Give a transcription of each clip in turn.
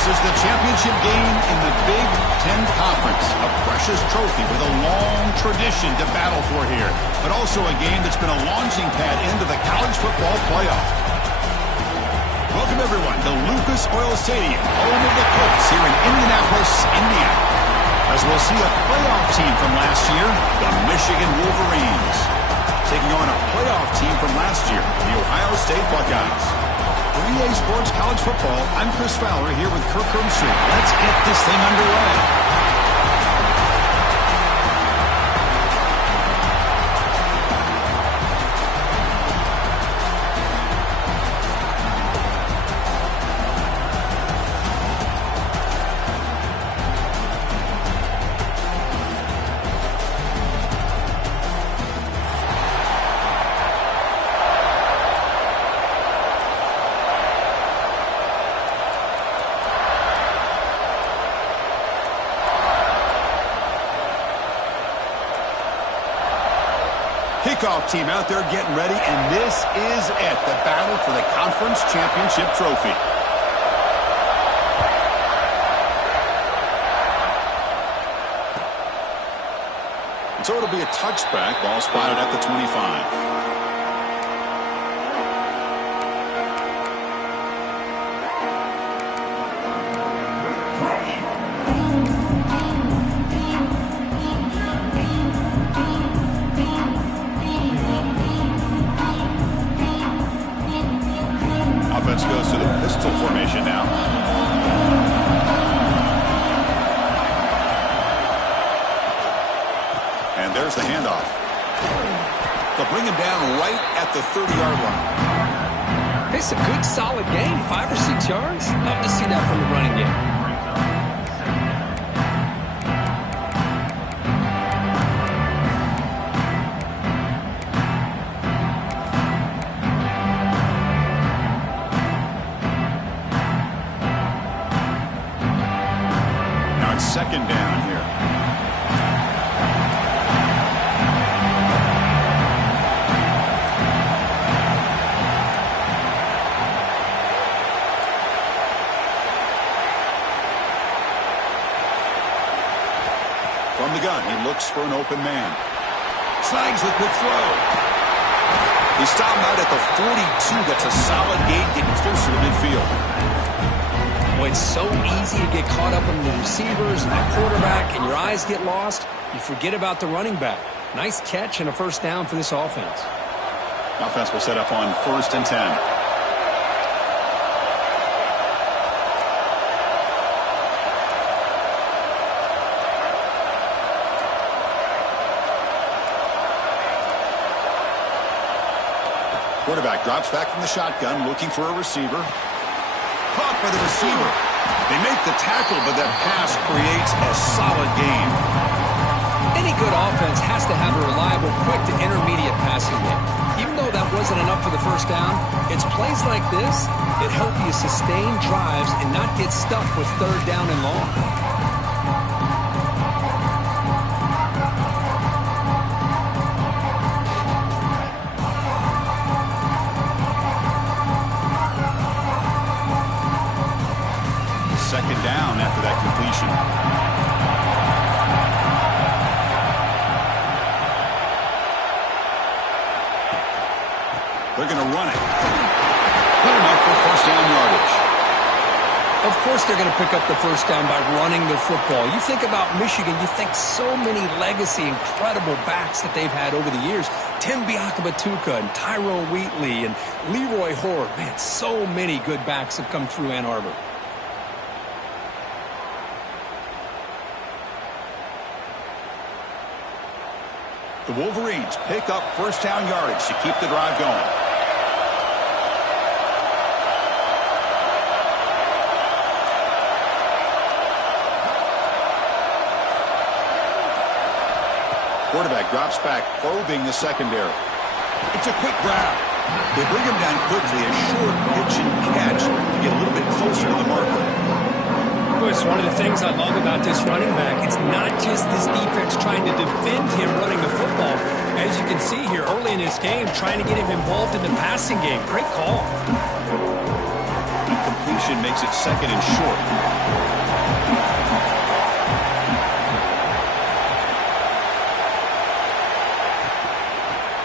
This is the championship game in the Big Ten Conference. A precious trophy with a long tradition to battle for here. But also a game that's been a launching pad into the college football playoff. Welcome, everyone, to Lucas Oil Stadium, home of the Colts here in Indianapolis, Indiana. As we'll see a playoff team from last year, the Michigan Wolverines, taking on a playoff team from last year, the Ohio State Buckeyes. For EA Sports College Football, I'm Chris Fowler here with Kirk Herbstreit. Let's get this thing underway. Kickoff team out there getting ready, and this is it, the battle for the conference championship trophy. And so it'll be a touchback, ball spotted at the 25. Offense goes to the pistol formation now. And there's the handoff. They'll bring him down right at the 30-yard line. It's a good, solid game, 5 or 6 yards. Love to see that from the running game. Second down here. From the gun, he looks for an open man. Snags the quick throw. He stopped out at the 42. That's a solid gain, getting closer to midfield. It's so easy to get caught up in the receivers and the quarterback, and your eyes get lost. You forget about the running back. Nice catch and a first down for this offense. Offense will set up on 1st and 10. Quarterback drops back from the shotgun, looking for a receiver. Caught by the receiver. They make the tackle, but that pass creates a solid gain. Any good offense has to have a reliable, quick to intermediate passing game. Even though that wasn't enough for the first down, it's plays like this that help you sustain drives and not get stuck with 3rd down and long. Second down after that completion. They're going to run it. Good enough for first down yardage. Of course they're going to pick up the first down by running the football. You think about Michigan, you think so many legacy, incredible backs that they've had over the years. Tim Biakabatuka and Tyrone Wheatley and Leroy Horde. Man, so many good backs have come through Ann Arbor. The Wolverines pick up first down yardage to keep the drive going. Quarterback drops back, probing the secondary. It's a quick grab. They bring him down quickly, a short pitch and catch to get a little bit closer to the marker. It's one of the things I love about this running back. It's not just this defense trying to defend him running the football. As you can see here early in this game, trying to get him involved in the passing game. Great call. Incompletion motion makes it second and short.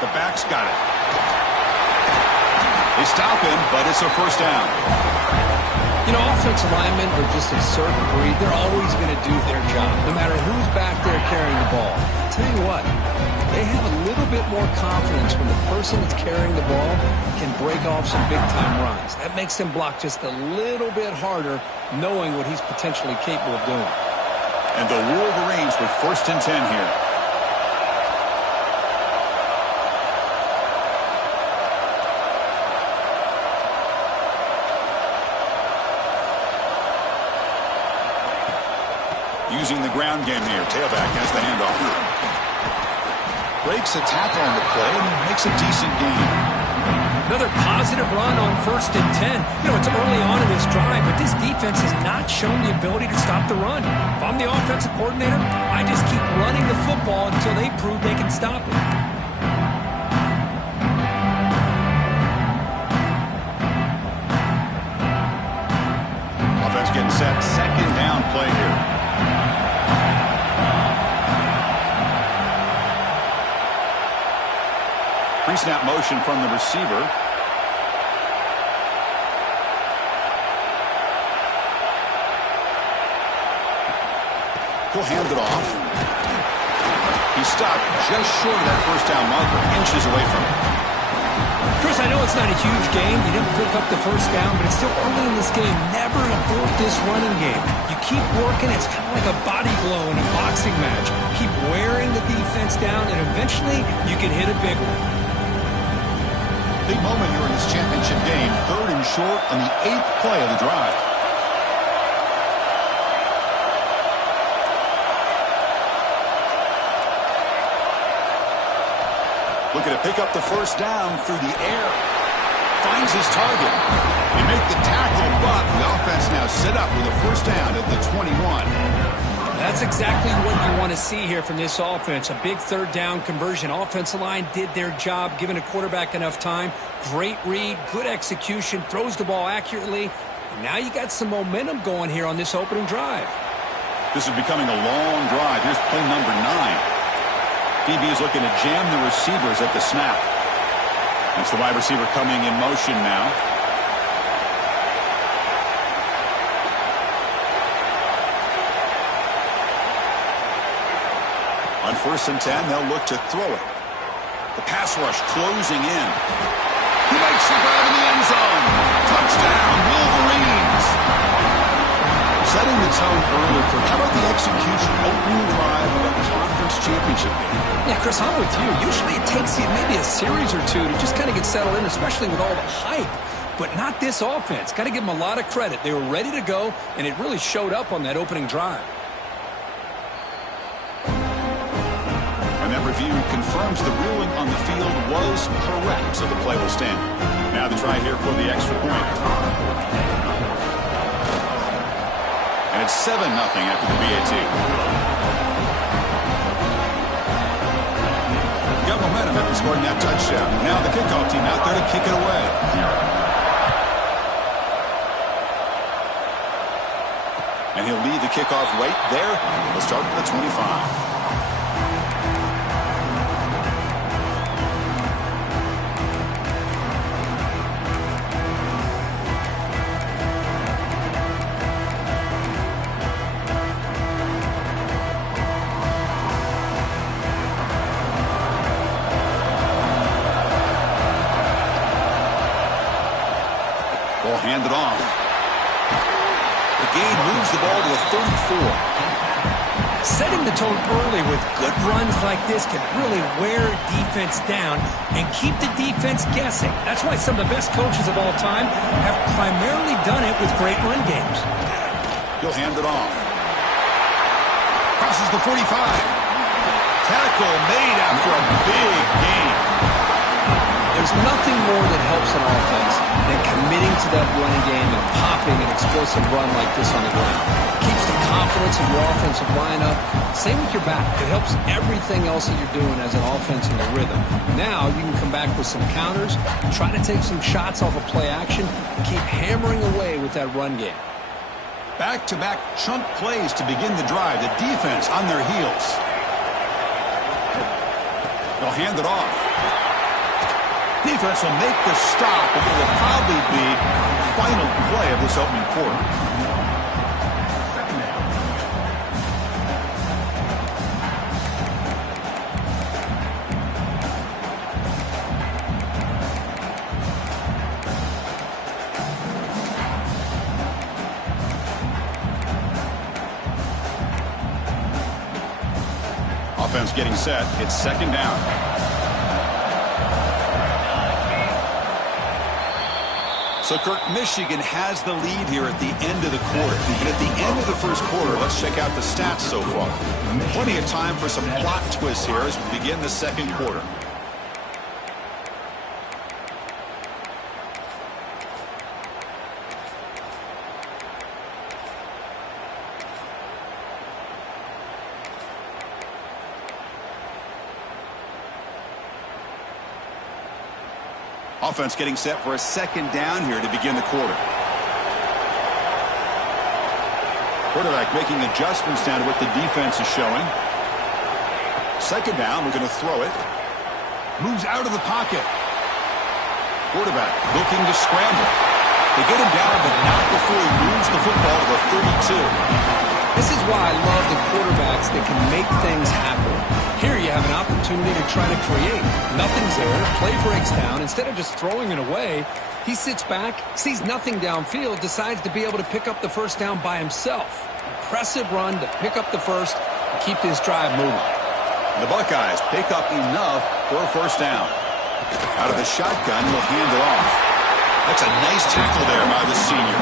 The back's got it. They stop him, but it's a first down. You know, offensive linemen are just a certain breed. They're always going to do their job, no matter who's back there carrying the ball. I'll tell you what, they have a little bit more confidence when the person that's carrying the ball can break off some big-time runs. That makes them block just a little bit harder, knowing what he's potentially capable of doing. And the Wolverines with 1st and 10 here. Using the ground game here. Tailback has the handoff. Breaks a tackle on the play and makes a decent gain. Another positive run on 1st and 10. You know, it's early on in this drive, but this defense has not shown the ability to stop the run. If I'm the offensive coordinator, I just keep running the football until they prove they can stop it. Offense getting set. 2nd down play here. Pre-snap motion from the receiver. He'll hand it off. He stopped just short of that first down marker, inches away from it. Chris, I know it's not a huge game. You didn't pick up the first down, but it's still early in this game. Never abort this running game. You keep working. It's kind of like a body blow in a boxing match. Keep wearing the defense down, and eventually you can hit a big one. Big moment here in this championship game. 3rd and short on the 8th play of the drive. Looking to pick up the first down through the air. Finds his target. They make the tackle, but the offense now set up with a first down at the 21. That's exactly what you want to see here from this offense. A big 3rd down conversion. Offensive line did their job, giving a quarterback enough time. Great read, good execution, throws the ball accurately. And now you got some momentum going here on this opening drive. This is becoming a long drive. Here's play number 9. DB is looking to jam the receivers at the snap. That's the wide receiver coming in motion now. On 1st and 10, they'll look to throw it. The pass rush closing in. He makes the grab in the end zone. Touchdown, Wolverines. Setting the tone early. How about the execution? Opening drive of a conference championship game. Yeah, Chris, I'm with you. Usually it takes you maybe a series or two to just kind of get settled in, especially with all the hype. But not this offense. Got to give them a lot of credit. They were ready to go, and it really showed up on that opening drive. And that review confirms the ruling on the field was correct, so the play will stand. Now the try here for the extra point. And it's 7-0 after the BAT. Got momentum after scoring that touchdown. Now the kickoff team out there to kick it away. And he'll lead the kickoff right there. We'll start at the 25. Hand it off. The gain moves the ball to the 34. Setting the tone early with good runs like this can really wear defense down and keep the defense guessing. That's why some of the best coaches of all time have primarily done it with great run games. He'll hand it off. Crosses the 45. Tackle made after a big gain. There's nothing more that helps an offense than committing to that running game and popping an explosive run like this on the ground. Keeps the confidence of your offensive line up. Same with your back. It helps everything else that you're doing as an offense in the rhythm. Now you can come back with some counters, try to take some shots off of play action, and keep hammering away with that run game. Back-to-back chunk plays to begin the drive. The defense on their heels. They'll hand it off. Defense will make the stop, and it will probably be the final play of this opening quarter. Offense getting set. It's second down. So, Kirk, Michigan has the lead here at the end of the quarter. And at the end of the first quarter, let's check out the stats so far. Plenty of time for some plot twists here as we begin the second quarter. Offense getting set for a second down here to begin the quarter. Quarterback making adjustments down to what the defense is showing. Second down, we're going to throw it. Moves out of the pocket. Quarterback looking to scramble. They get him down, but not before he moves the football to the 32. This is why I love the quarterbacks that can make things happen. Here you have an opportunity to try to create. Nothing's there. Play breaks down. Instead of just throwing it away, he sits back, sees nothing downfield, decides to be able to pick up the first down by himself. Impressive run to pick up the first and keep this drive moving. The Buckeyes pick up enough for a first down. Out of the shotgun, he'll hand it off. That's a nice tackle there by the senior.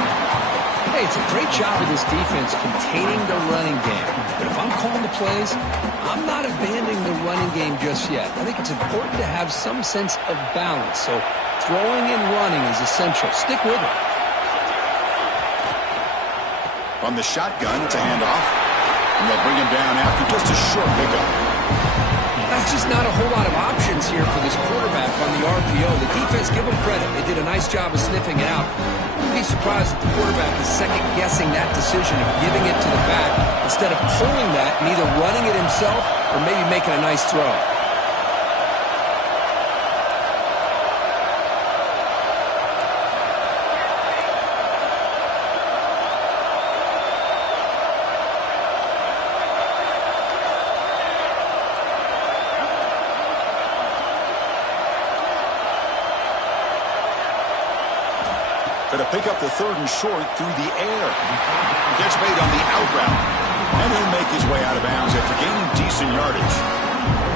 Hey, it's a great job of this defense containing the running game. But if I'm calling the plays, I'm not abandoning the running game just yet. I think it's important to have some sense of balance. So throwing and running is essential. Stick with it. From the shotgun, it's a handoff. And they'll bring him down after just a short pickup. That's just not a whole lot of options here for this quarterback on the RPO. The defense, give them credit. They did a nice job of sniffing it out. I wouldn't be surprised if the quarterback is second-guessing that decision of giving it to the back instead of pulling that and either running it himself or maybe making a nice throw. To pick up the third and short through the air. Gets made on the out route. And he'll make his way out of bounds after gaining decent yardage.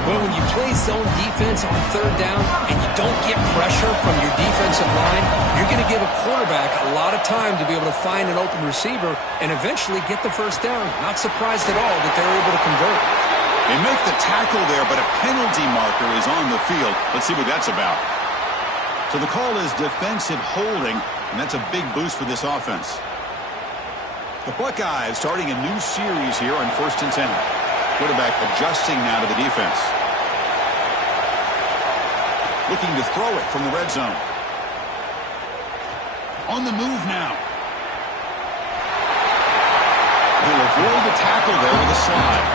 Well, when you play zone defense on third down and you don't get pressure from your defensive line, you're going to give a quarterback a lot of time to be able to find an open receiver and eventually get the first down. Not surprised at all that they're able to convert. They make the tackle there, but a penalty marker is on the field. Let's see what that's about. So the call is defensive holding, and that's a big boost for this offense. The Buckeyes starting a new series here on 1st and 10. Quarterback adjusting now to the defense. Looking to throw it from the red zone. On the move now. He'll avoid the tackle there with a slide.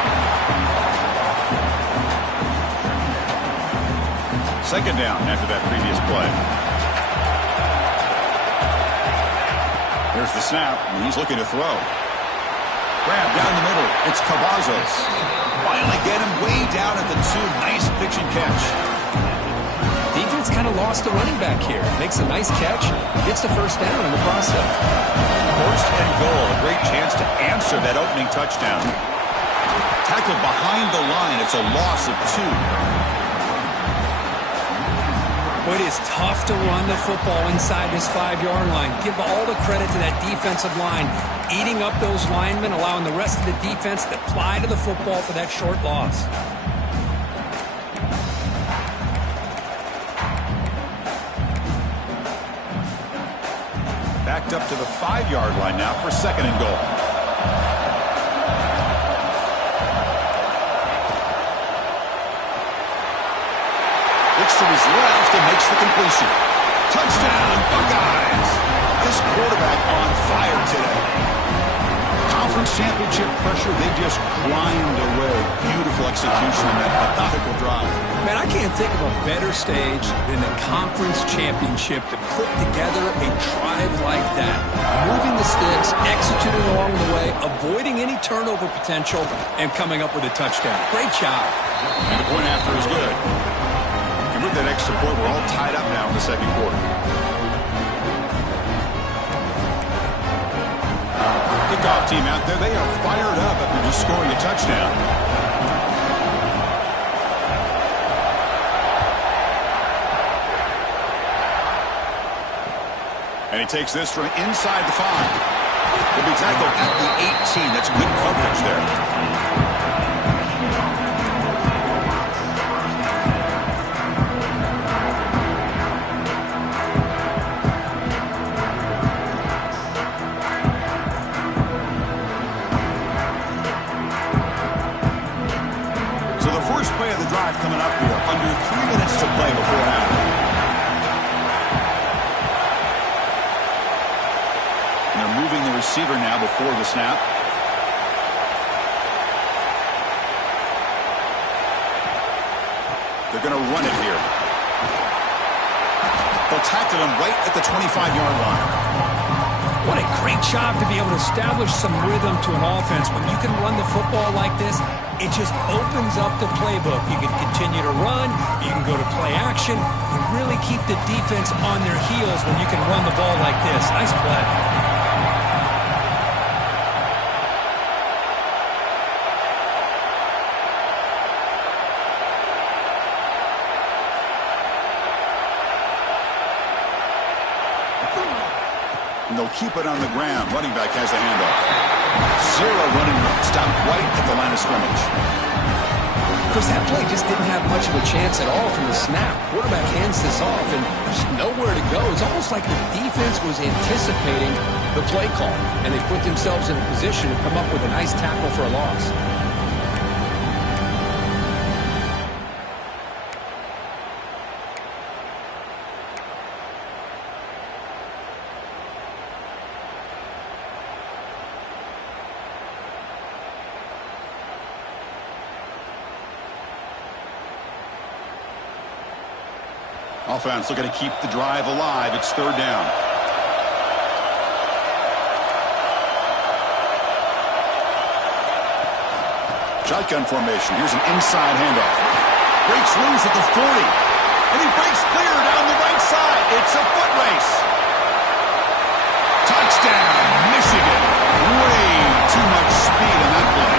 Second down after that previous play. There's the snap, and he's looking to throw. Grab down the middle. It's Cavazos. Finally get him way down at the 2. Nice pitch and catch. Defense kind of lost the running back here. Makes a nice catch. Gets the first down in the process. First and goal. A great chance to answer that opening touchdown. Tackled behind the line. It's a loss of 2. But it is tough to run the football inside this 5-yard line. Give all the credit to that defensive line, eating up those linemen, allowing the rest of the defense to fly to the football for that short loss. backed up to the 5-yard line now for 2nd and goal. Looks to his left and makes the completion. Touchdown, Buckeyes! This quarterback on fire today. Conference championship pressure, they just grind away. Beautiful execution on that methodical drive. Man, I can't think of a better stage than the conference championship to put together a drive like that. Moving the sticks, executing along the way, avoiding any turnover potential, and coming up with a touchdown. Great job. And the point after is good. And with that extra point, we're all tied up now in the 2nd quarter. Kickoff team out there, they are fired up after just scoring a touchdown. And he takes this from inside the 5. He'll be tackled at the 18. That's good coverage there. Drive coming up here. Under 3 minutes to play before half. And they're moving the receiver now before the snap. They're going to run it here. They'll tackle him right at the 25-yard line. What a great job to be able to establish some rhythm to an offense. When you can run the football like this, it just opens up the playbook. You can continue to run. You can go to play action. You really keep the defense on their heels when you can run the ball like this. Nice play. And they'll keep it on the ground. Running back has the handoff. 0 running room. Stopped right at the line of scrimmage. Because that play just didn't have much of a chance at all from the snap. Quarterback hands this off, and there's nowhere to go. It's almost like the defense was anticipating the play call, and they put themselves in a position to come up with a nice tackle for a loss. Offense looking to keep the drive alive. It's 3rd down. Shotgun formation. Here's an inside handoff. Breaks loose at the 40. And he breaks clear down the right side. It's a foot race. Touchdown, Michigan. Way too much speed on that play.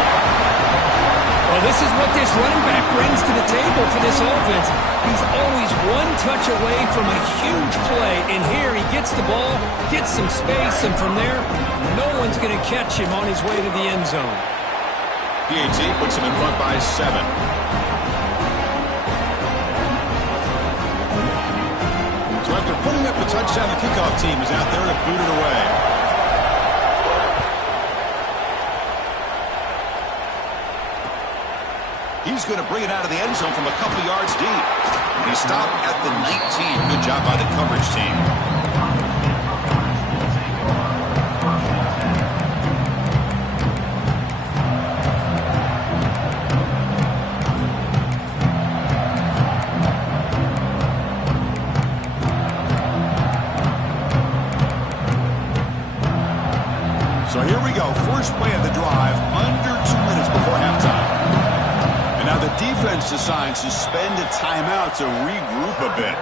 Well, this is what this running back brings to the table for this offense. He's always one touch away from a huge play. And here he gets the ball, gets some space, and from there, no one's going to catch him on his way to the end zone. PAT puts him in front by 7. So after putting up the touchdown, the kickoff team is out there to boot it away. He's going to bring it out of the end zone from a couple yards deep. And he stopped at the 19. Good job by the coverage team. So here we go. First play of the drive, under 2 minutes before halftime. And now the defense decides to spend a timeout to regroup a bit.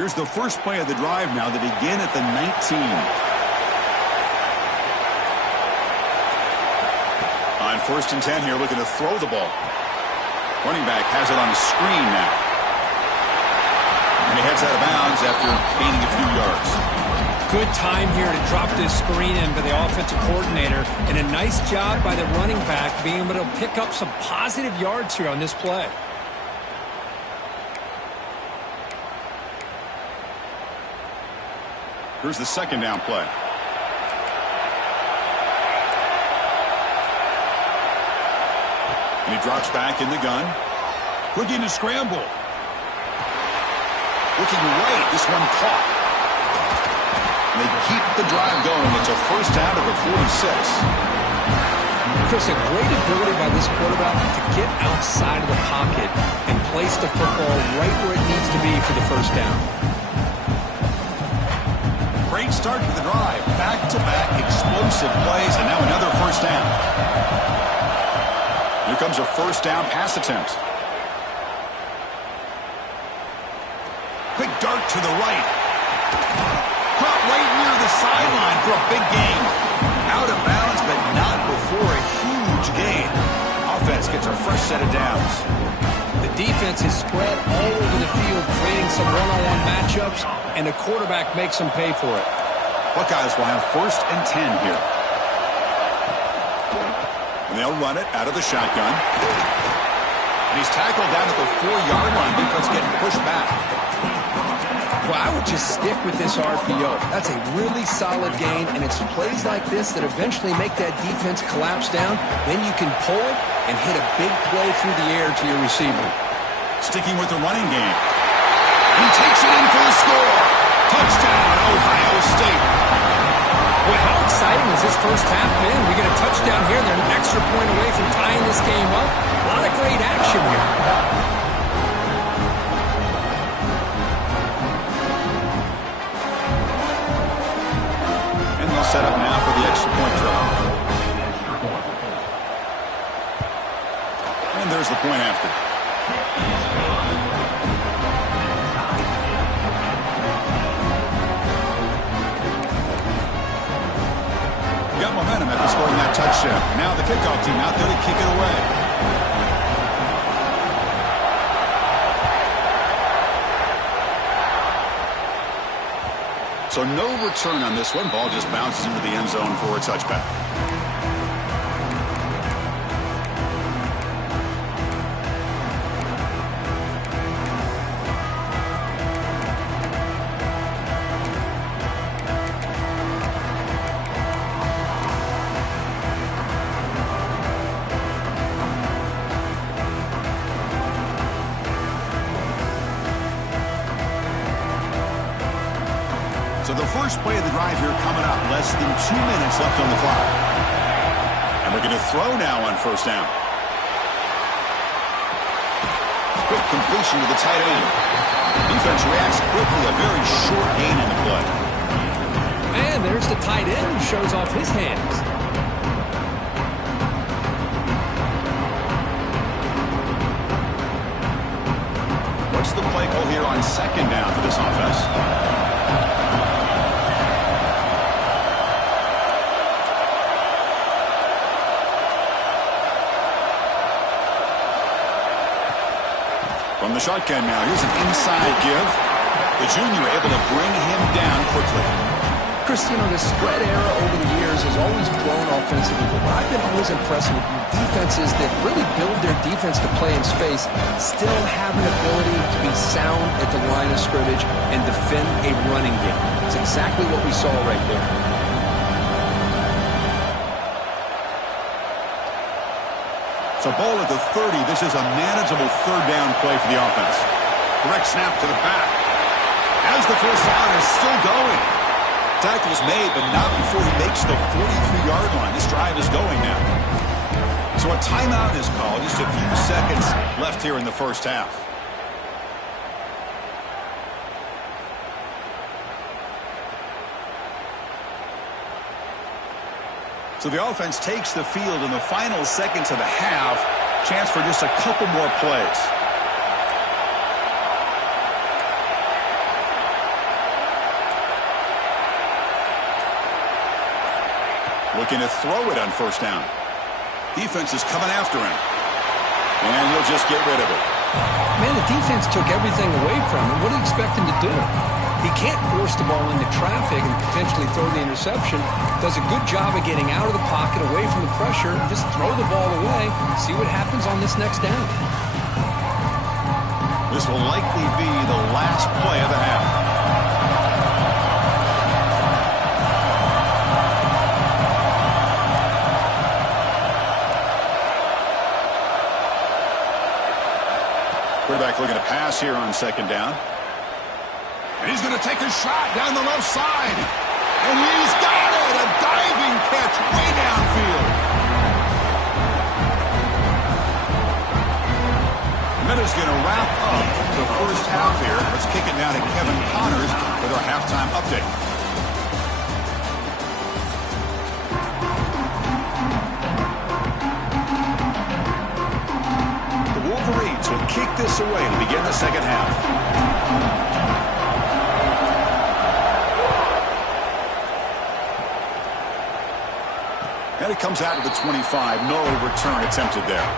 Here's the first play of the drive now. They begin at the 19. First and 10 here, looking to throw the ball. Running back has it on the screen now. And he heads out of bounds after gaining a few yards. Good time here to drop this screen in by the offensive coordinator. And a nice job by the running back being able to pick up some positive yards here on this play. Here's the second down play. And he drops back in the gun. Looking to scramble. Looking right. This one caught. And they keep the drive going. It's a first down to the 46. Chris, a great ability by this quarterback to get outside of the pocket and place the football right where it needs to be for the first down. Great start to the drive. Back-to-back explosive plays, and now another first down. Here comes a first down pass attempt. Quick dart to the right. Caught right near the sideline for a big gain. Out of bounds, but not before a huge gain. Offense gets a fresh set of downs. The defense is spread all over the field, creating some one-on-one matchups, and the quarterback makes them pay for it. Buckeyes will have first and 10 here. And they'll run it out of the shotgun. And he's tackled down at the 4-yard line. Defense getting pushed back. Well, I would just stick with this RPO. That's a really solid gain, and it's plays like this that eventually make that defense collapse down. Then you can pull it and hit a big play through the air to your receiver. Sticking with the running game. He takes it in for the score. Touchdown, Ohio State. Boy, how exciting is this first half, man? We get a touchdown here. They're an extra point away from tying this game up. A lot of great action here. Set up now for the extra point try. And there's the point after. Got momentum after scoring that touchdown. Now the kickoff team out there to kick it away. So no return on this one. Ball just bounces into the end zone for a touchback. So the first play of the drive here coming up. Less than 2 minutes left on the clock. And we're going to throw now on first down. Quick completion to the tight end. Defense reacts quickly. A very short gain in the play. And there's the tight end who shows off his hands. What's the play call here on second down for this offense? From the shotgun now, here's an inside give. The junior able to bring him down quickly. Chris, you know, the spread era over the years has always grown offensively, but what I've been always impressed with defenses that really build their defense to play in space still have an ability to be sound at the line of scrimmage and defend a running game. It's exactly what we saw right there. So ball at the 30. This is a manageable third down play for the offense. Direct snap to the back. As the first down is still going. Tackle's made, but not before he makes the 43-yard line. This drive is going now. So a timeout is called. Just a few seconds left here in the first half. So the offense takes the field in the final seconds of the half. Chance for just a couple more plays. Looking to throw it on first down. Defense is coming after him. And he'll just get rid of it. Man, the defense took everything away from him. What do you expect him to do? He can't force the ball into traffic and potentially throw the interception. Does a good job of getting out of the pocket, away from the pressure, and just throw the ball away. See what happens on this next down. This will likely be the last play of the half. Quarterback looking to pass here on second down. And he's going to take a shot down the left side. And he's got it! A diving catch way downfield. The minute's going to wrap up the first half here. Let's kick it down to Kevin Connors with our halftime update. The Wolverines will kick this away to begin the second half. And it comes out to the 25. No return attempted there.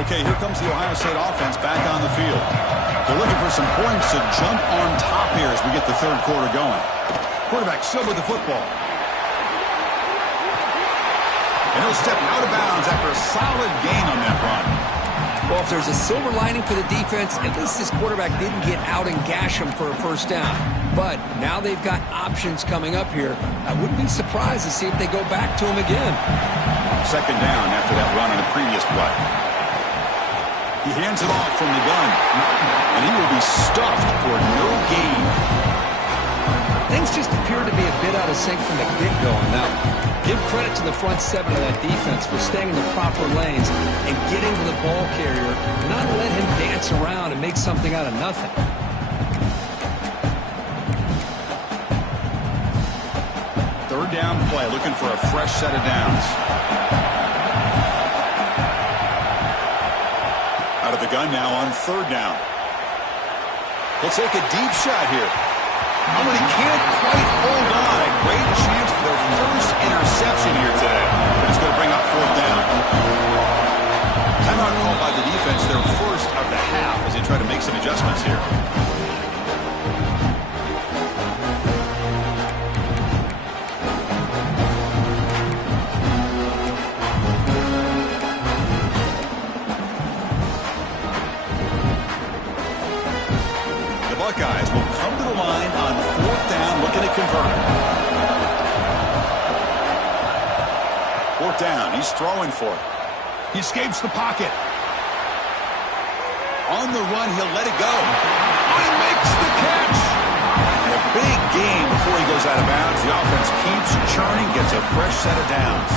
Okay, here comes the Ohio State offense back on the field. They're looking for some points to jump on top here as we get the third quarter going. Quarterback still with the football. And he'll step out of bounds after a solid gain on that run. Well, if there's a silver lining for the defense, at least this quarterback didn't get out and gash him for a first down. But now they've got options coming up here. I wouldn't be surprised to see if they go back to him again. Second down after that run on the previous play. He hands it off from the gun. And he will be stuffed for no gain. Things just appear to be a bit out of sync from the get-go. Now, give credit to the front seven of that defense for staying in the proper lanes and getting to the ball carrier, not let him dance around and make something out of nothing. Third down play, looking for a fresh set of downs. Out of the gun now on third down. He'll take a deep shot here. Oh, and he can't quite hold on. A great chance for their first interception here today. But it's going to bring up fourth down. Timeout called by the defense, their first of the half as they try to make some adjustments here. Buckeyes will come to the line on fourth down, looking to convert. Fourth down, he's throwing for it. He escapes the pocket. On the run, he'll let it go. He makes the catch. And a big gain before he goes out of bounds. The offense keeps churning, gets a fresh set of downs.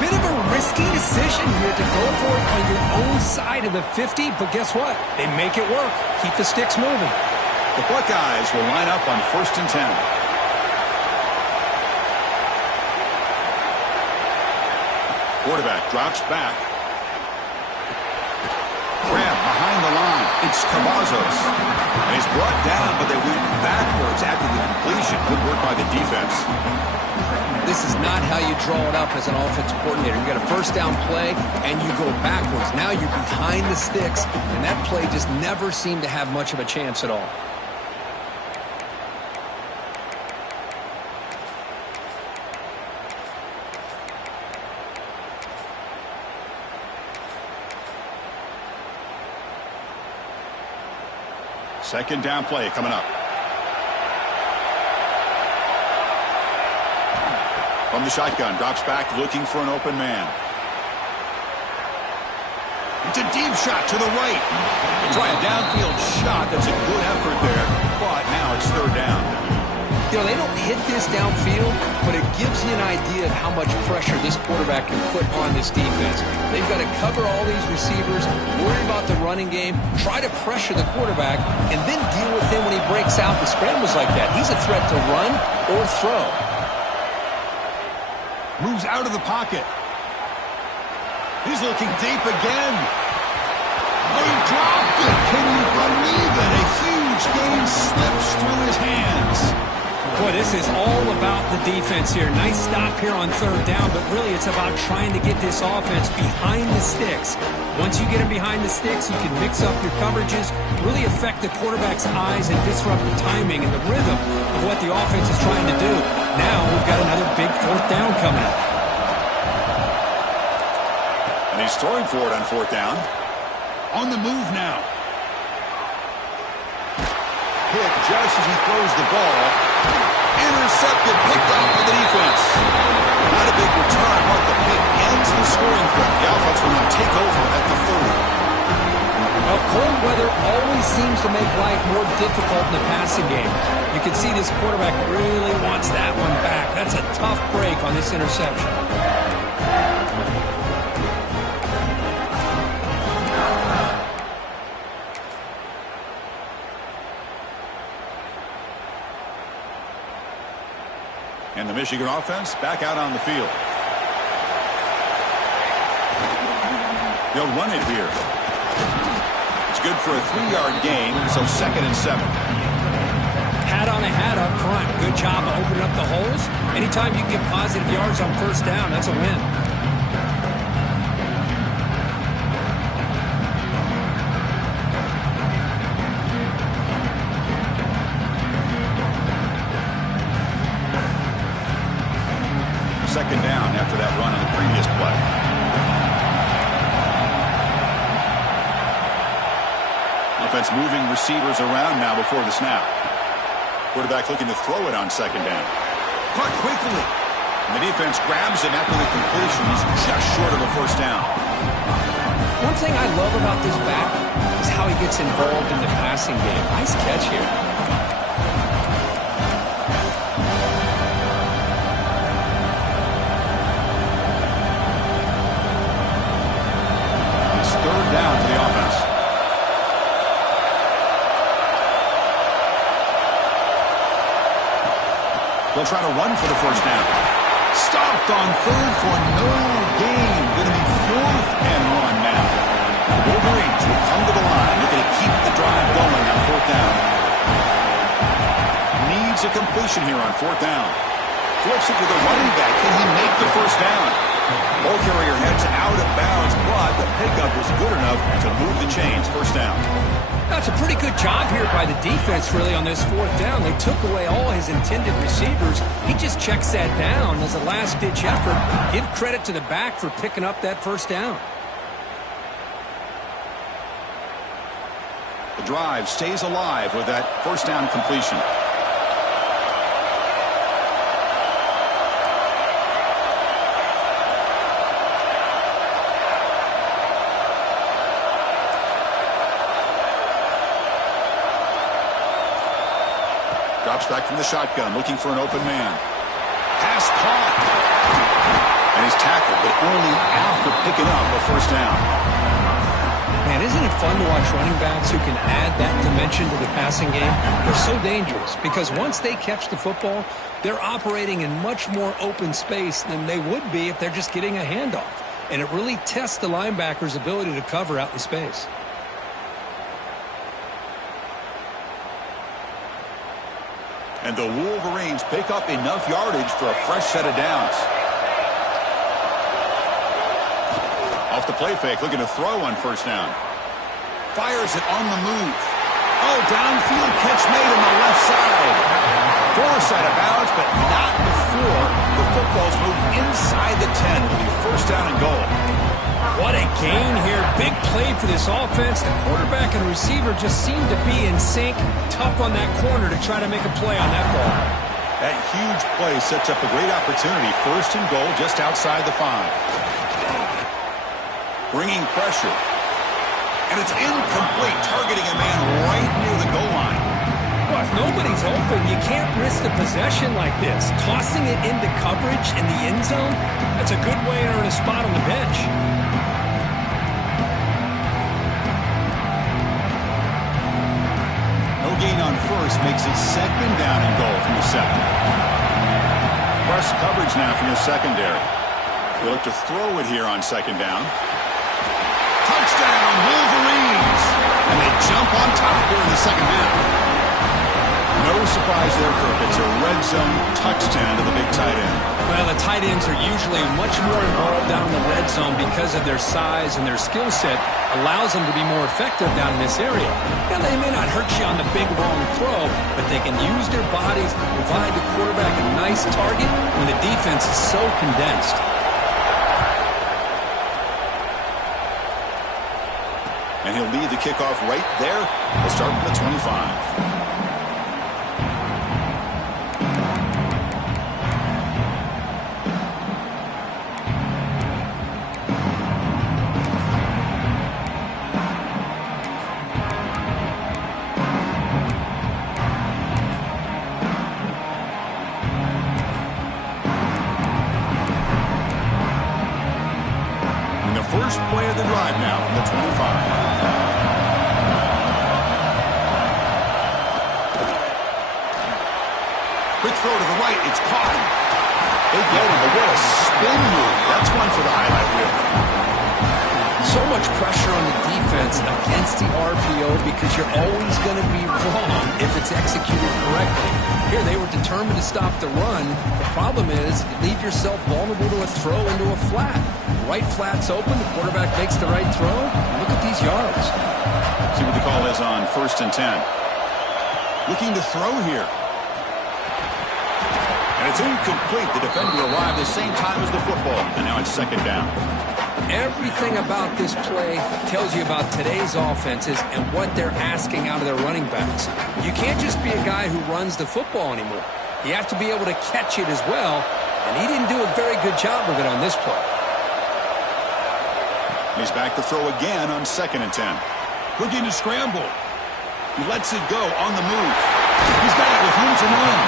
Bit of a risky decision here to go for it on your own side of the 50, but guess what? They make it work. Keep the sticks moving. The Buckeyes will line up on 1st and 10. Quarterback drops back. Grab behind the line. It's Cavazos. And he's brought down, but they went backwards after the completion. Good work by the defense. This is not how you draw it up as an offensive coordinator. You got a first down play, and you go backwards. Now you're behind the sticks, and that play just never seemed to have much of a chance at all. Second down play coming up. From the shotgun, drops back, looking for an open man. It's a deep shot to the right. They try a downfield shot. That's a good effort there. But now it's third down. You know, they don't hit this downfield, but it gives you an idea of how much pressure this quarterback can put on this defense. They've got to cover all these receivers, worry about the running game, try to pressure the quarterback, and then deal with him when he breaks out the scrambles like that. He's a threat to run or throw. Moves out of the pocket. He's looking deep again. He dropped it. Can you believe it? A huge gain slips through his hands. Boy, this is all about the defense here. Nice stop here on third down, but really it's about trying to get this offense behind the sticks. Once you get them behind the sticks, you can mix up your coverages, really affect the quarterback's eyes and disrupt the timing and the rhythm of what the offense is trying to do. Now we've got another big fourth down coming up. And he's throwing for it on fourth down. On the move now. Hit just as he throws the ball. Intercepted, picked off by the defense. Not a big return, but the pick ends the scoring threat. The offense will now take over at the 30. Well, cold weather always seems to make life more difficult in the passing game. You can see this quarterback really wants that one back. That's a tough break on this interception. And the Michigan offense back out on the field. They'll run it here. It's good for a 3-yard gain, so 2nd and 7. Hat on a hat up front. Good job of opening up the holes. Anytime you can get positive yards on first down, that's a win. Second down after that run on the previous play. Offense moving receivers around now before the snap. Quarterback looking to throw it on second down. Caught quickly. And the defense grabs him after the completion. He's just short of a first down. One thing I love about this back is how he gets involved in the passing game. Nice catch here. Third down to the offense. They'll try to run for the first down. Stopped on third for no gain. Going to be 4th and 1 now. The Wolverines will come to the line. They're going to keep the drive going on fourth down. Needs a completion here on fourth down. Flips it to the running back. Can he make the first down? Ball carrier heads out of bounds, but the pickup was good enough to move the chains. First down. That's a pretty good job here by the defense, really, on this fourth down. They took away all his intended receivers. He just checks that down as a last-ditch effort. Give credit to the back for picking up that first down. The drive stays alive with that first down completion. Drops back from the shotgun, looking for an open man. Pass caught. And he's tackled, but only after picking up a first down. Man, isn't it fun to watch running backs who can add that dimension to the passing game? They're so dangerous because once they catch the football, they're operating in much more open space than they would be if they're just getting a handoff. And it really tests the linebacker's ability to cover out in space. And the Wolverines pick up enough yardage for a fresh set of downs. Off the play fake, looking to throw on first down. Fires it on the move. Oh, downfield catch made on the left side. Force out of bounds, but not before the football's moved inside the 10. It'll be first down and goal. What a gain here. Big play for this offense. The quarterback and receiver just seem to be in sync. Tough on that corner to try to make a play on that ball. That huge play sets up a great opportunity. First and goal just outside the 5. Bringing pressure. And it's incomplete, targeting a man right near the goal line. Well, if nobody's open, you can't risk the possession like this. Tossing it into coverage in the end zone, that's a good way to earn a spot on the bench. No gain on first makes it second down and goal from the 7. Press coverage now from the secondary. They look to throw it here on second down. Touchdown, Wolverines! jump on top here in the second half. No surprise there, Kirk. It's a red zone touchdown to the big tight end. Well, the tight ends are usually much more involved down in the red zone because of their size and their skill set allows them to be more effective down in this area. Now, they may not hurt you on the big, long throw, but they can use their bodies to provide the quarterback a nice target when the defense is so condensed. And he'll lead the kickoff right there. We'll start from the 25. First play of the drive now from the 25. Quick throw to the right. It's caught. They get him, but what a spin move. That's one for the highlight reel. So much pressure on the defense against the RPO because you're always going to be wrong if it's executed correctly. Here, they were determined to stop the run. The problem is you leave yourself vulnerable to a throw into a flat. Right flat's open. The quarterback makes the right throw. Look at these yards. See what the call is on 1st and 10. Looking to throw here. And it's incomplete. The defender arrived the same time as the football. And now it's 2nd down. Everything about this play tells you about today's offenses and what they're asking out of their running backs. You can't just be a guy who runs the football anymore. You have to be able to catch it as well, and he didn't do a very good job of it on this play. He's back to throw again on 2nd and 10. Looking to scramble. He lets it go on the move. He's got it with room to run.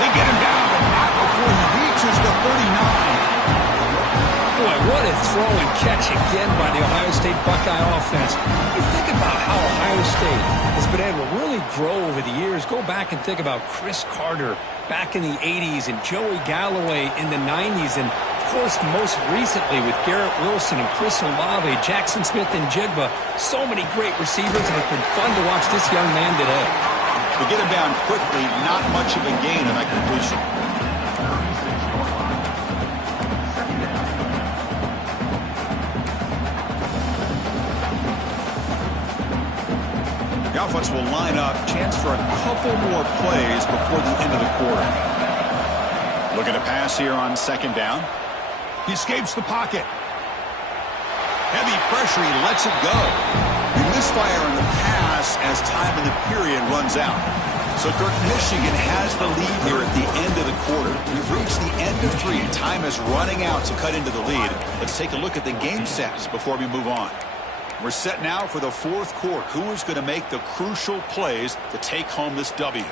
They get him down, but not before he reaches the 39. Boy, what a throw and catch again by the Ohio State Buckeye offense. You think about how Ohio State has been able to really grow over the years. Go back and think about Chris Carter back in the 80s and Joey Galloway in the 90s. And, of course, most recently with Garrett Wilson and Chris Olave, Jackson Smith and Jigba. So many great receivers, and it's been fun to watch this young man today. To get him down quickly, not much of a gain on that completion. The offense will line up. Chance for a couple more plays before the end of the quarter. Looking to pass here on 2nd down. He escapes the pocket. Heavy pressure. He lets it go. He misfire in the pass as time in the period runs out. So Kirk, Michigan has the lead here at the end of the quarter. We've reached the end of 3. Time is running out to cut into the lead. Let's take a look at the game stats before we move on. We're set now for the 4th quarter. Who is going to make the crucial plays to take home this W?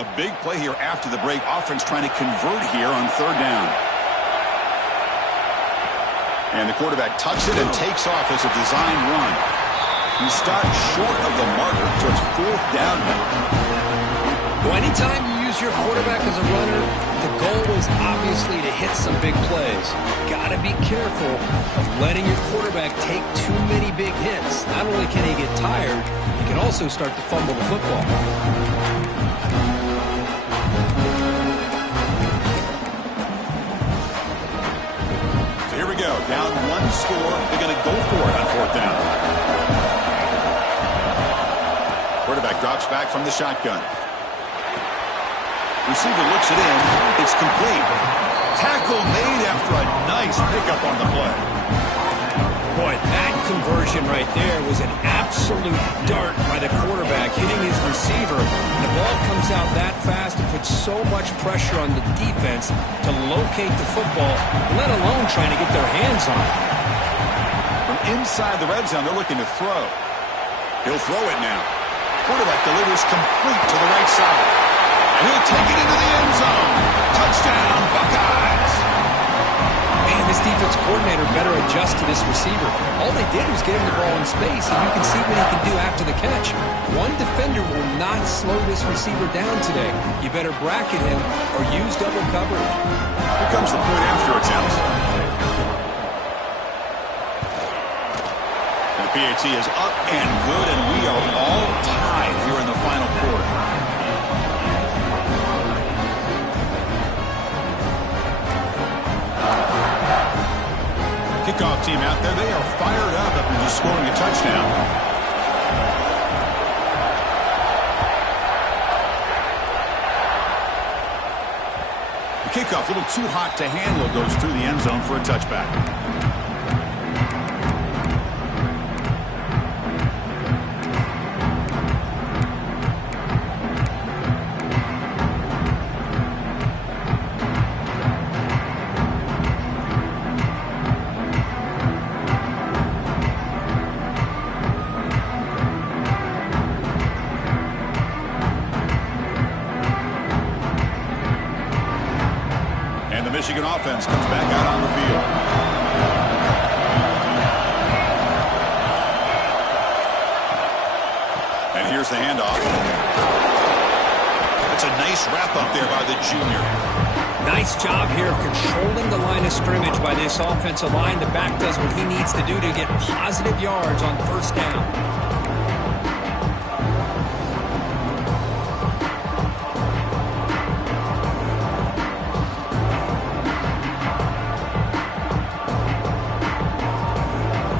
A big play here after the break. Offense trying to convert here on 3rd down. And the quarterback tucks it and takes off as a design run. He stopped short of the marker, so it's 4th down now. Well, anytime you use your quarterback as a runner, the goal is obviously to hit some big plays. Got to be careful of letting your quarterback take too many big hits. Not only can he get tired, he can also start to fumble the football. So here we go. Down 1 score. They're going to go for it on 4th down. Quarterback drops back from the shotgun. Receiver looks it in. It's complete. Tackle made after a nice pickup on the play. Boy, that conversion right there was an absolute dart by the quarterback hitting his receiver. The ball comes out that fast and puts so much pressure on the defense to locate the football, let alone trying to get their hands on it. From inside the red zone, they're looking to throw. He'll throw it now. Quarterback delivers complete to the right side. He'll take it into the end zone. Touchdown, Buckeyes. Man, this defense coordinator better adjust to this receiver. All they did was get him the ball in space, and you can see what he can do after the catch. One defender defender will not slow this receiver down today. You better bracket him or use double coverage. Here comes the point after attempt. The PAT is up and good, and we are all tied here in the final quarter. Kickoff team out there, they are fired up after just scoring a touchdown. The kickoff, a little too hot to handle, goes through the end zone for a touchback. Michigan offense comes back out on the field. And here's the handoff. It's a nice wrap up there by the junior. Nice job here of controlling the line of scrimmage by this offensive line. The back does what he needs to do to get positive yards on first down.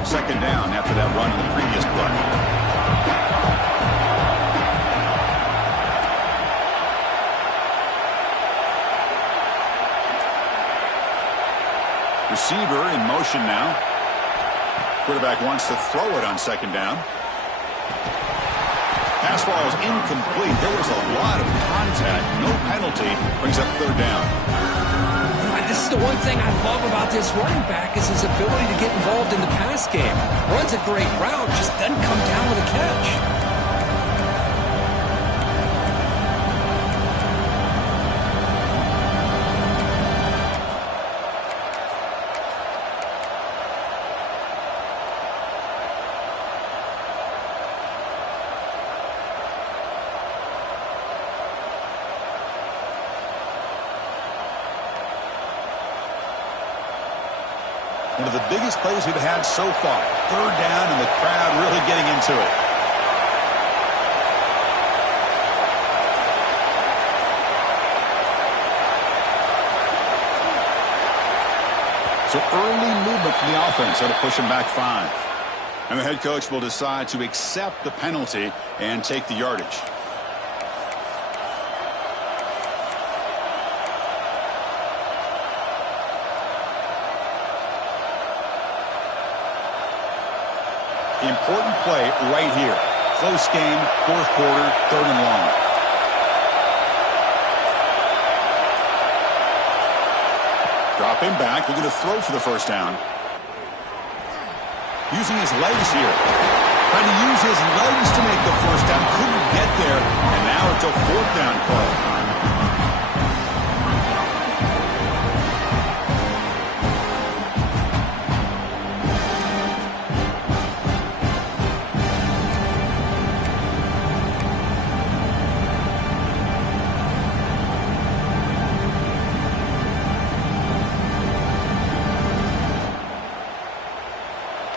Second down after that run in the previous play. Receiver in motion now. Quarterback wants to throw it on second down. Pass ball is incomplete. There was a lot of contact. No penalty. Brings up third down. This is the one thing I love about this running back is his ability to get involved in the pass game. Runs a great route, just doesn't come down with a catch. One of the biggest plays we've had so far. Third down, and the crowd really getting into it. So early movement from the offense to push him back 5. And the head coach will decide to accept the penalty and take the yardage. Important play right here. Close game, fourth quarter, third and long. Drop him back, looking to throw for the first down. Using his legs here. Trying to use his legs to make the first down. Couldn't get there, and now it's a fourth down play.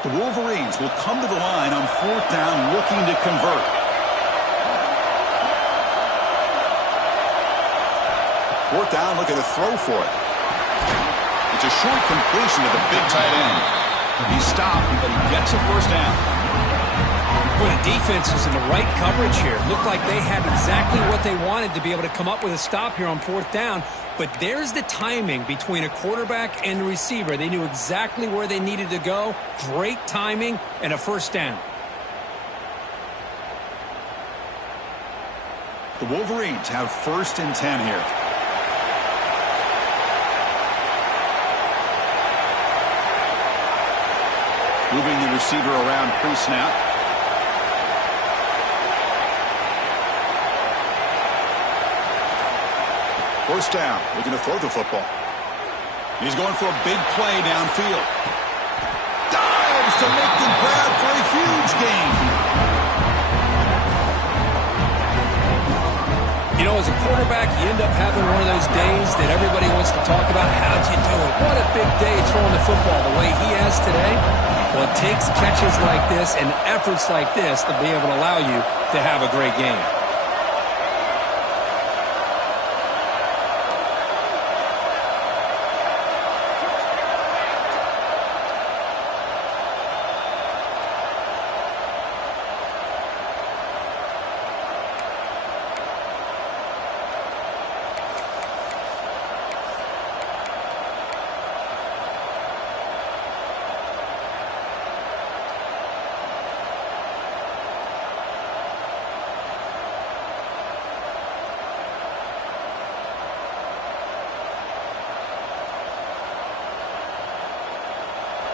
The Wolverines will come to the line on fourth down looking to convert. Fourth down looking to throw for it. It's a short completion to the big tight end. He's stopped, but he gets a first down. Well, the defense is in the right coverage here. Looked like they had exactly what they wanted to be able to come up with a stop here on fourth down. But there's the timing between a quarterback and the receiver. They knew exactly where they needed to go. Great timing and a first down. The Wolverines have first and 10 here. Moving the receiver around pre-snap. First down, looking to throw the football. He's going for a big play downfield. Dives to make the grab for a huge gain. know, as a quarterback, you end up having one of those days that everybody wants to talk about. How'd you do it? What a big day throwing the football the way he has today. Well, it takes catches like this and efforts like this to be able to allow you to have a great game.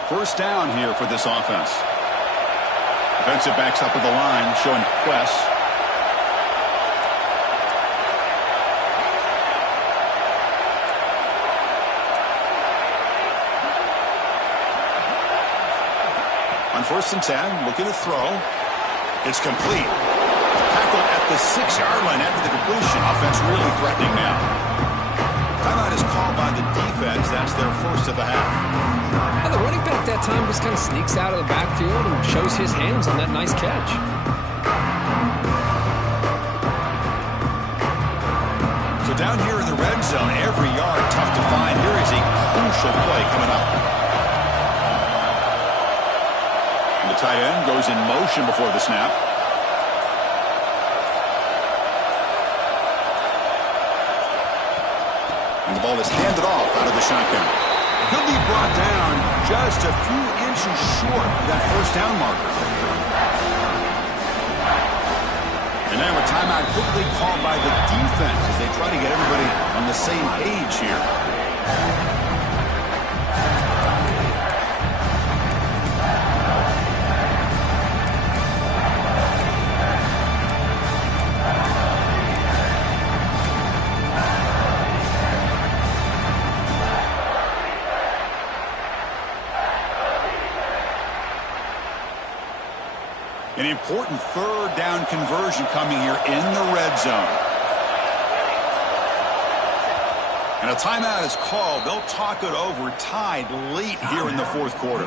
First down here for this offense. Defensive backs up at the line, showing press. On 1st and 10, looking to throw. It's complete. Tackle at the 6-yard line after the completion. Offense really threatening now. Timeout is called by the defense. That's their first of the half. And the running back that time just kind of sneaks out of the backfield and shows his hands on that nice catch. So down here in the red zone, every yard tough to find. Here is a crucial play coming up. And the tight end goes in motion before the snap. And the ball is handed off out of the shotgun. He'll be brought down just a few inches short of that first down marker. And now a timeout quickly called by the defense as they try to get everybody on the same page here. An important third down conversion coming here in the red zone. And a timeout is called. They'll talk it over, tied late here in the fourth quarter.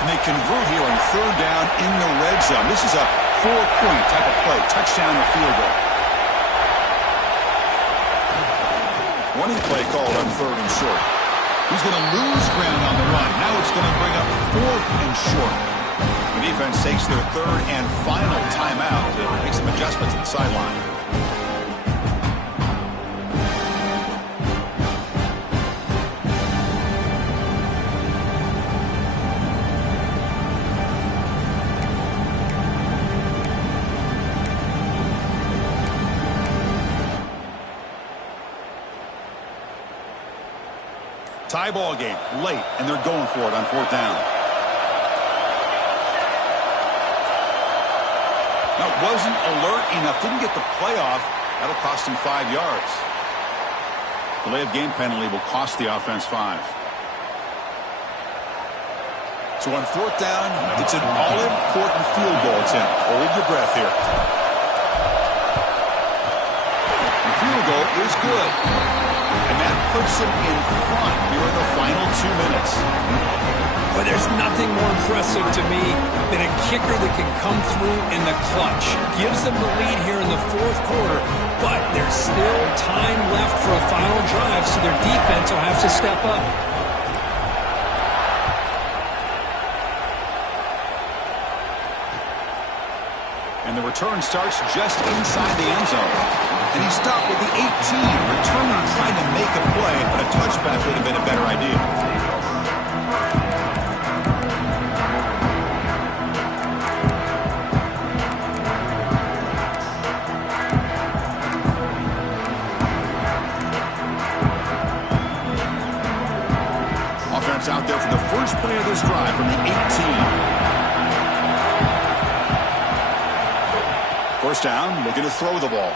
And they convert here on third down in the red zone. This is a four-point type of play, touchdown or field goal. Running play called on 3rd and short. He's going to lose ground on the run. Now it's going to bring up 4th and short. The defense takes their third and final timeout to make some adjustments at the sideline. Tie ball game, late, and they're going for it on 4th down. Now, wasn't alert enough, didn't get the play off. That'll cost him 5 yards. Delay of game penalty will cost the offense 5. So on 4th down, it's an all-important field goal. It's in. Hold your breath here. The field goal is good. And that puts him in front here in the final 2 minutes. But there's nothing more impressive to me than a kicker that can come through in the clutch. Gives them the lead here in the fourth quarter, but there's still time left for a final drive, so their defense will have to step up. And the return starts just inside the end zone. And he stopped with the 18, returning, trying to make a play, but a touchback would have been a better idea. Offense out there for the first play of this drive from the 18. First down, looking to throw the ball.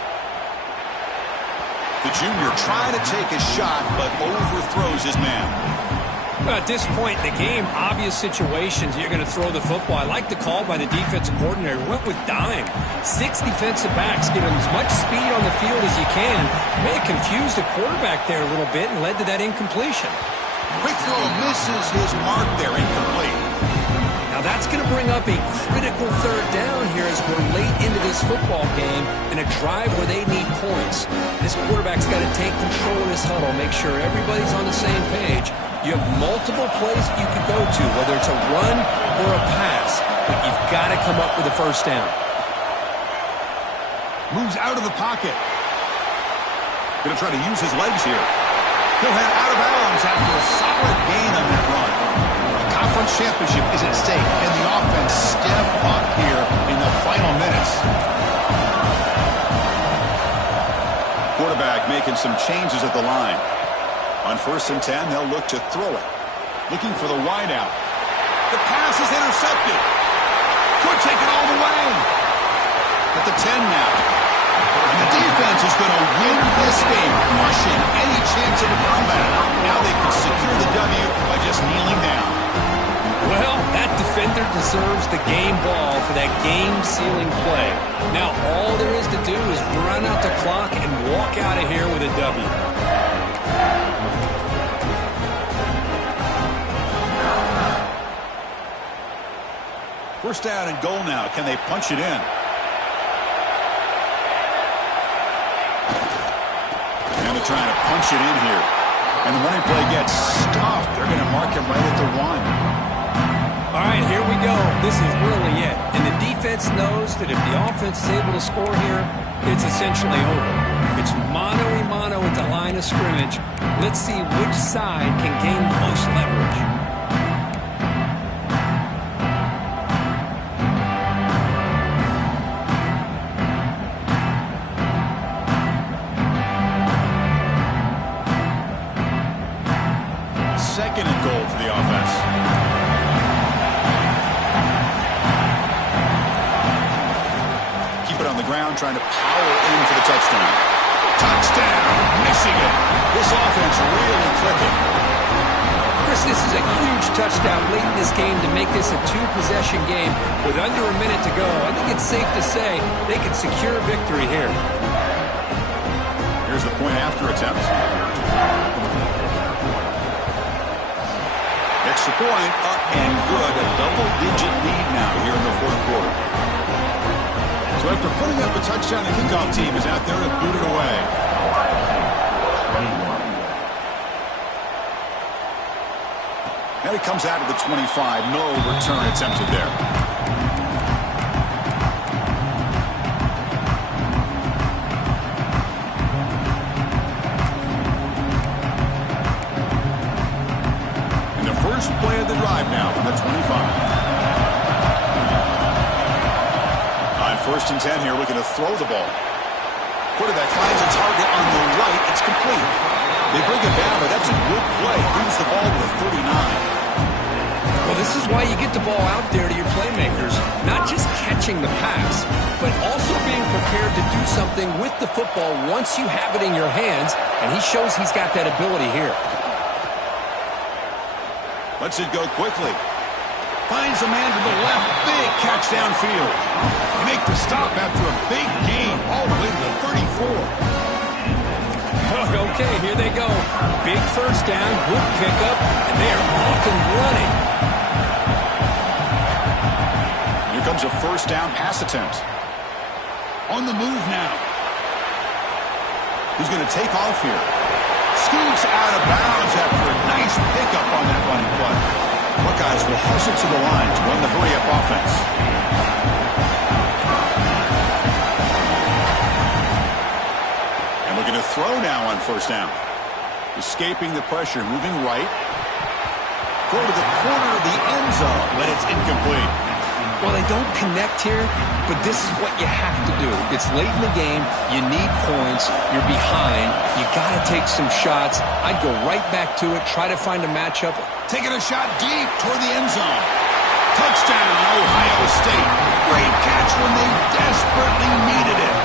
The junior trying to take a shot, but overthrows his man. At this point in the game, obvious situations, you're going to throw the football. I like the call by the defensive coordinator. Went with dime. 6 defensive backs, get him as much speed on the field as you can. May have confused the quarterback there a little bit and led to that incompletion. Quick throw misses his mark there, incomplete. Now that's going to bring up a critical third down here as we're late into this football game in a drive where they need points. This quarterback's got to take control of this huddle, make sure everybody's on the same page. You have multiple plays you could go to, whether it's a run or a pass, but you've got to come up with a first down. Moves out of the pocket. Going to try to use his legs here. He'll head out of bounds after a solid gain on that run. A conference championship is at stake, and the offense step up here in the final minutes. Quarterback making some changes at the line. On 1st and 10, they'll look to throw it. Looking for the wideout. The pass is intercepted. Could take it all the way. At the 10 now. And the defense is going to win this game, crushing any chance of a comeback. Now they can secure the W by just kneeling down. Well, that defender deserves the game ball for that game-sealing play. Now all there is to do is run out the clock and walk out of here with a W. First down and goal now. Can they punch it in? And they're trying to punch it in here. And the running play gets stuffed. They're going to mark him right at the 1. All right, here we go. This is really it. And the defense knows that if the offense is able to score here, it's essentially over. It's mano-a-mano at the line of scrimmage. Let's see which side can gain the most leverage. Second and goal for the offense. Keep it on the ground, trying to power in for the touchdown. Touchdown, Michigan. This offense really clicking. Chris, this is a huge touchdown late in this game to make this a 2-possession game with under a minute to go. I think it's safe to say they can secure victory here. Here's the point after attempt. Extra point, up and good. A double-digit lead now here in the 4th quarter. So after putting up a touchdown, the kickoff team is out there to boot it away. Now he comes out of the 25. No return attempted there. First play of the drive now from the 25. On 1st and 10 here, looking to throw the ball. Quarterback finds a target on the right. It's complete. They bring it down, but that's a good play. Moves the ball to the 39. Well, this is why you get the ball out there to your playmakers. Not just catching the pass, but also being prepared to do something with the football once you have it in your hands, and he shows he's got that ability here. Lets it go quickly. Finds a man to the left. Big catch downfield. They make the stop after a big gain all the way to the 34. Okay, here they go. Big first down, good pickup, and they are off and running. Here comes a first down pass attempt. On the move now. Who's going to take off here? Scoots out of bounds after a nice pickup on that running play. Buckeyes will hustle to the line to run the hurry-up offense. And looking to throw now on first down. Escaping the pressure, moving right. Throw to the corner of the end zone, but it's incomplete. Well, they don't connect here, but this is what you have to do. It's late in the game. You need points. You're behind. You got to take some shots. I'd go right back to it, try to find a matchup. Taking a shot deep toward the end zone. Touchdown, Ohio State. Great catch when they desperately needed it.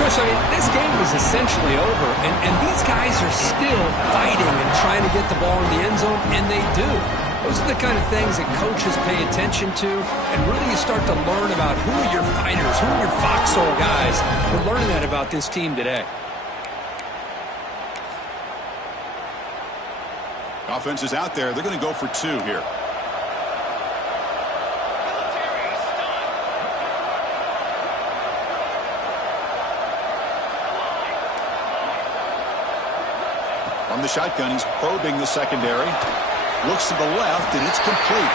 Chris, I mean, this game is essentially over, and these guys are still fighting and trying to get the ball in the end zone, and they do. Those are the kind of things that coaches pay attention to, and really you start to learn about who are your fighters, who are your foxhole guys. We're learning that about this team today. Offense is out there. They're going to go for 2 here. On the shotgun, he's probing the secondary. Looks to the left, and it's complete.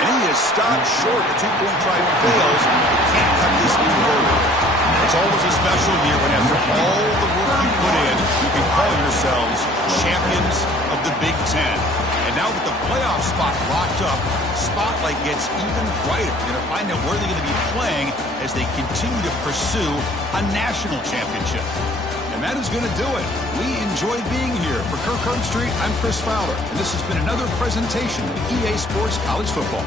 And he is stopped short. The two-point try fails. He can't cut this lead forward. It's always a special year when after all the work you put in, you can call yourselves champions of the Big Ten. And now with the playoff spot locked up, spotlight gets even brighter. You're going to find out where they're going to be playing as they continue to pursue a national championship. And that is going to do it. We enjoyed being here. For Kirk Herbstreit, I'm Chris Fowler. And this has been another presentation of EA Sports College Football.